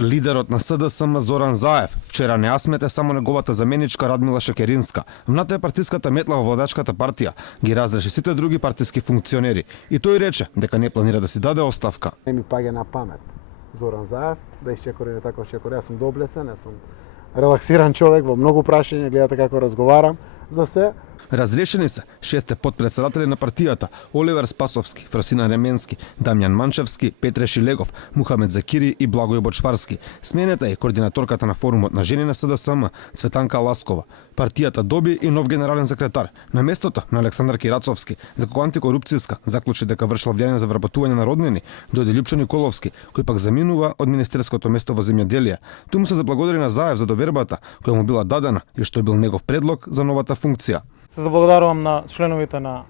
Лидерот на СДСМ Зоран Заев вчера не ја смете само неговата заменичка Радмила Шекеринска. Внатре партиската метла во владачката партија ги разреши сите други партиски функционери и тој рече дека не планира да си даде оставка. Не ми паѓа на памет Зоран Заев да исчекори не така чекори. Јас сум доблесен, јас сум релаксиран човек, во многу прашања, гледате како разговарам за се. Разрешени се 6 подпредседатели на партијата: Оливер Спасовски, Фросина Ременски, Дамјан Манчевски, Петре Шилегов, Мухамед Закири и Благој Бочварски. Сменета е координаторката на форумот на жени на СДСМ Цветанка Ласкова. Партијата доби и нов генерален секретар на местото на Александар Кирацовски, за кога антикорупцијска заклучи дека вршил влијание за вработување на роднини, дојде Љупчо Николовски, кој пак заминува од министерското место во земјоделие. Тој му се заблагодари на Заев за довербата која му била дадена и што е бил негов предлог за новата функција. Се заблагодарувам на членовите на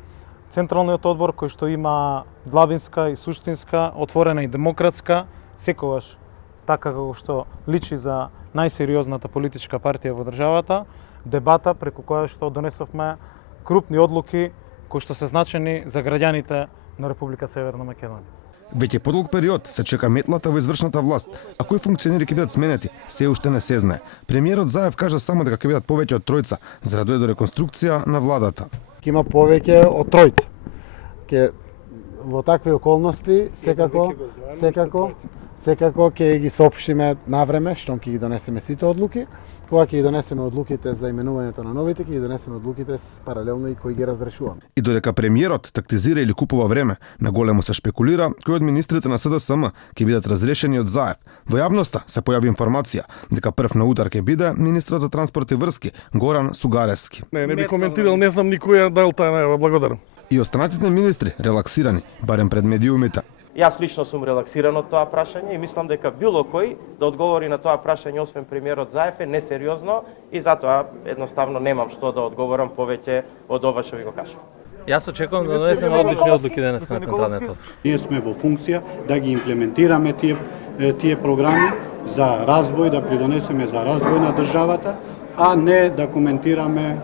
Централниот одбор кој што има длабинска и суштинска, отворена и демократска, секогаш така како што личи за најсериозната политичка партија во државата, дебата преку која што донесовме крупни одлуки кои што се значени за граѓаните на Република Северна Македонија. Веќе подолг период се чека метлата во извршната власт, а кои функционери ќе бидат сменети, се уште не се знае. Премиерот Заев кажа само дека ќе бидат повеќе од тројца, за да дојде до реконструкција на владата. Ќе има повеќе од тројца. Ќе во такви околности секако ќе ги соопштиме навреме, штом ќе ги донесеме сите одлуки. Кога ќе ги донесеме одлуките за именувањето на новите, ќе ги донесеме одлуките паралелно и кои ги разрешуваме. И додека премиерот тактизира или купува време, наголемо се шпекулира кои од министрите на СДСМ ќе бидат разрешени од Заев. Во јавноста се појави информација дека прв на удар ќе биде министрот за транспорт и врски Горан Сугарески. Не би коментирал, не знам никоја делта, не, благодарам. И останатите министри релаксирани, барем пред медиумите. Јас лично сум релаксиран од тоа прашање и мислам дека било кој да одговори на тоа прашање освен премиерот Заев е несериозно и затоа едноставно немам што да одговорам повеќе од ова што ви го кажам. Јас очекувам да донесеме одлични одлуки денес на Централниот одбор. Ние сме во функција да ги имплементираме тие програми за развој, да придонесеме за развој на државата, а не да коментираме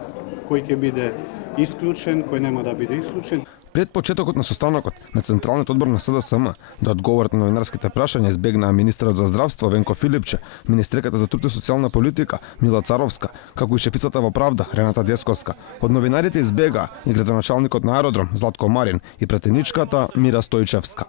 кој ќе биде исклучен, кој нема да биде исклучен. Пред почетокот на состанокот на Централниот одбор на СДСМ да одговорат на новинарските прашања избегнаа министерот за здравство Венко Филипче, министерката за труд и социјална политика Мила Царовска, како и шефицата во Правда Рената Десковска. Од новинарите избегаа и градоначалникот на аеродром Златко Марин и претеничката Мира Стојчевска.